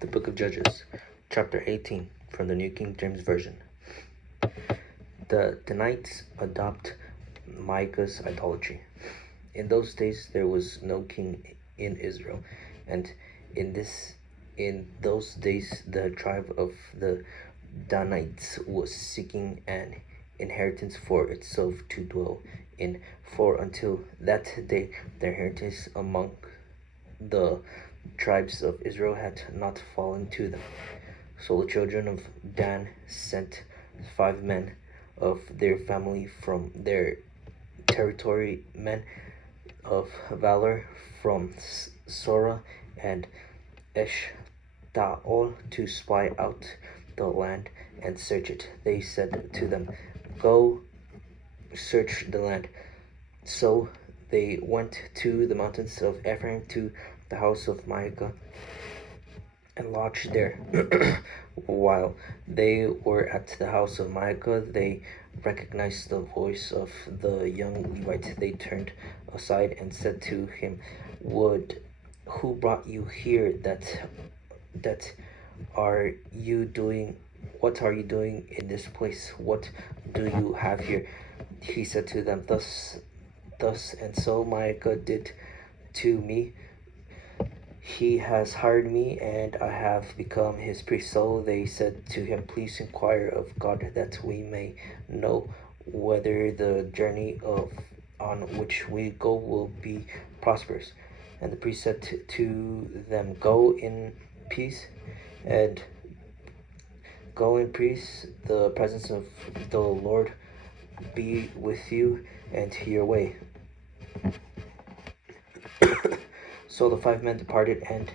The Book of Judges, chapter 18, from the New King James Version. The Danites adopt Micah's idolatry. In those days there was no king in Israel, and in those days the tribe of the Danites was seeking an inheritance for itself to dwell in, for until that day their inheritance among the tribes of Israel had not fallen to them. So the children of Dan sent 5 men of their family from their territory, men of valor from Sora and Eshtaol, to spy out the land and search it. They said to them, "Go search the land." So they went to the mountains of Ephraim, to the house of Micah, and lodged there. While they were at the house of Micah, they recognized the voice of the young Levite. They turned aside and said to him, Who brought you here? That are you doing? What are you doing in this place? What do you have here?" He said to them, Thus and so Micah did to me. He has hired me, and I have become his priest. So they said to him, "Please inquire of God, that we may know whether the journey on which we go will be prosperous." And the priest said to them, Go in peace, and the presence of the Lord be with you and your way." So the 5 men departed and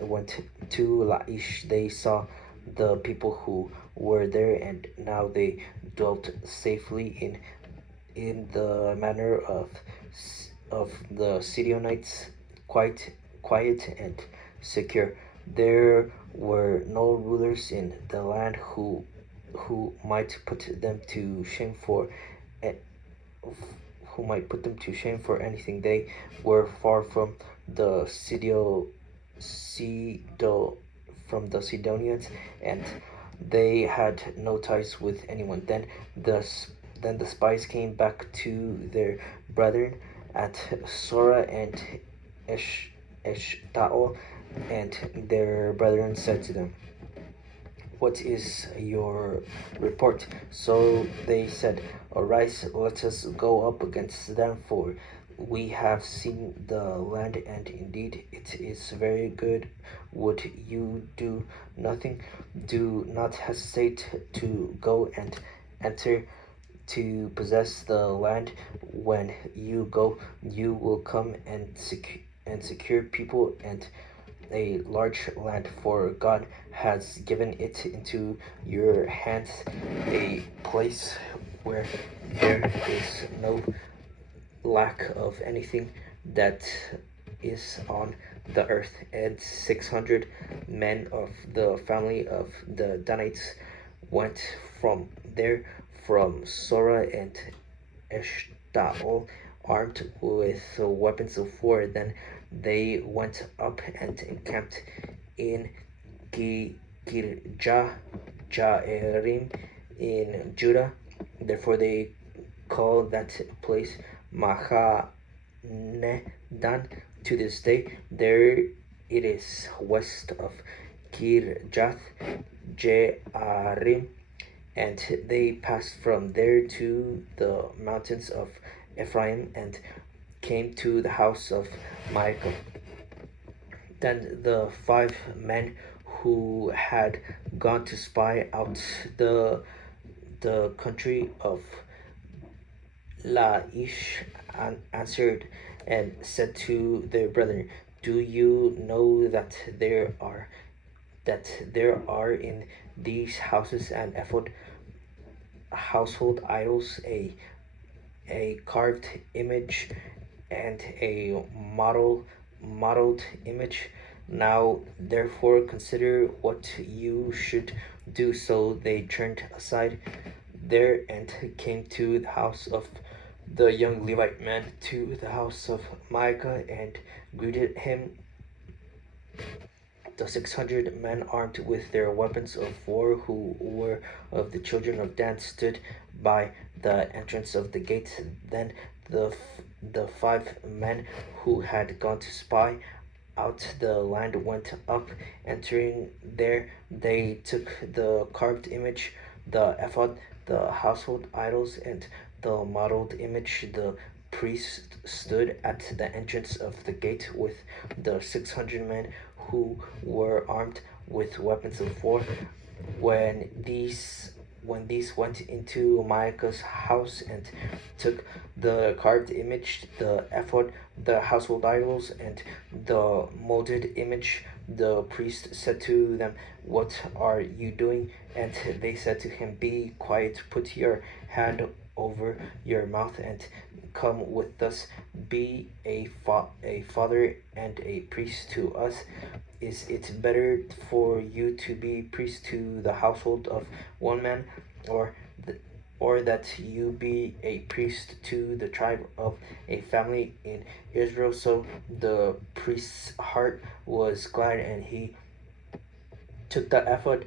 went to Laish. They saw the people who were there, and now they dwelt safely in the manner of the Sidonites, quiet and secure. There were no rulers in the land who might put them to shame for anything. They were far from the Sidonians, and they had no ties with anyone. Then the spies came back to their brethren at Sora and Eshtaol, and their brethren said to them, "What is your report?" So they said, "Arise, let us go up against them, for we have seen the land, and indeed it is very good. Would you do nothing? Do not hesitate to go and enter to possess the land. When you go, you will come and secure people and a large land, for God has given it into your hands, a place where there is no lack of anything that is on the earth." And 600 men of the family of the Danites went from there, from Sora and Eshtaol, armed with weapons of war. Then they went up and encamped in Kirjathjearim in Judah. Therefore they call that place Mahanedan to this day. There it is west of Kirjathjearim. And they passed from there to the mountains of Ephraim and came to the house of Micah. Then the 5 men who had gone to spy out the country of Laish answered and said to their brethren, "Do you know that there are in these houses and ephod household idols, a carved image and a modeled image? Now therefore consider what you should do." So they turned aside there and came to the house of the young Levite man, to the house of Micah, and greeted him The 600 men armed with their weapons of war who were of the children of Dan stood by the entrance of the gate. Then the 5 men who had gone to spy out the land went up. Entering there, they took the carved image, the ephod, the household idols, and the modeled image. The priest stood at the entrance of the gate with the 600 men who were armed with weapons of war. When these went into Micah's house and took the carved image, the ephod, the household idols, and the molded image, the priest said to them, "What are you doing?" And they said to him, "Be quiet, put your hand over your mouth and come with us. Be a father and a priest to us. Is it better for you to be priest to the household of one man, or or that you be a priest to the tribe of a family in Israel?" So the priest's heart was glad, and he took the ephod,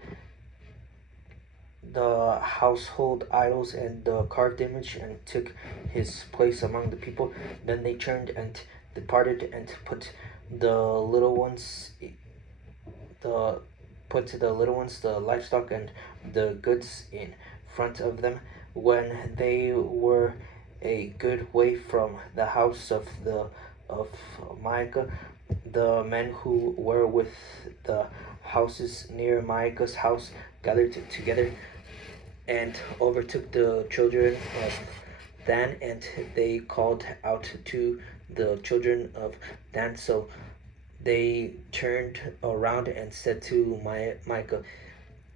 the household idols, and the carved image, and took his place among the people. Then they turned and departed, and put the little ones, the livestock, and the goods in front of them. When they were a good way from the house of Micah, the men who were with the houses near Micah's house gathered together and overtook the children of Dan, and they called out to the children of Dan. So they turned around and said to Micah,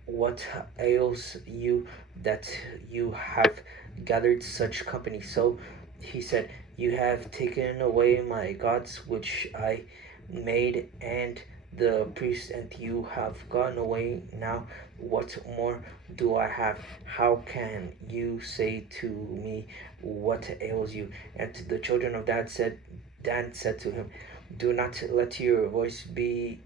"What ails you that you have gathered such company?" So he said, "You have taken away my gods which I made, and the priests, and you have gone away. Now what more do I have? How can you say to me, what ails you?" And the children of Dan said to him, "Do not let your voice be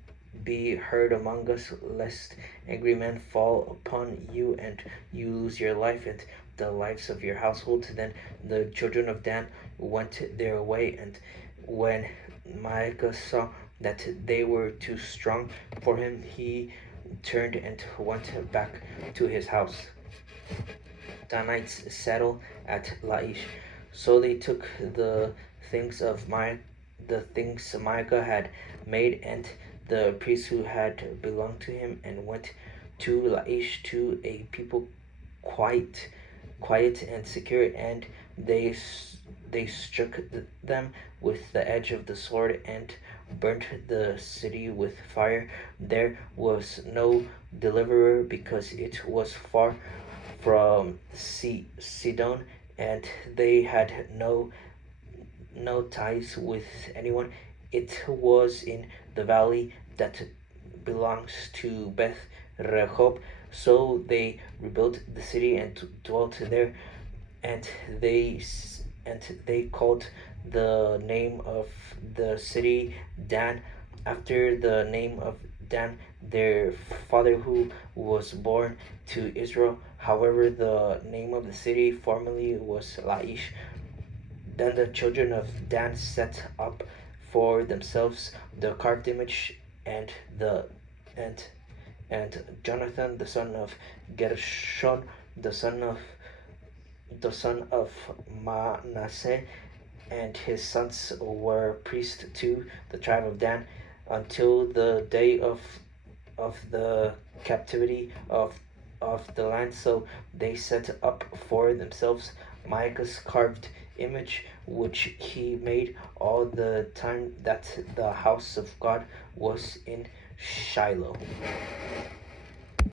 heard among us, lest angry men fall upon you and you lose your life and the lives of your household." Then the children of Dan went their way, and when Micah saw that they were too strong for him, he turned and went back to his house. Danites settled at Laish. So they took the things of the things Micah had made, and the priests who had belonged to him, and went to Laish, to a people quiet and secure, and they struck them with the edge of the sword and burnt the city with fire. There was no deliverer, because it was far from Sidon, and they had no ties with anyone. It was in the valley that belongs to Beth Rehob. So they rebuilt the city and dwelt there, and they called the name of the city Dan, after the name of Dan, their father, who was born to Israel. However, the name of the city formerly was Laish. Then the children of Dan set up for themselves the carved image, and and Jonathan, the son of Gershon, the son of Manasseh, and his sons were priests to the tribe of Dan until the day of the captivity of the land. So they set up for themselves Micah's carved image, which he made all the time that the house of God was in Shiloh.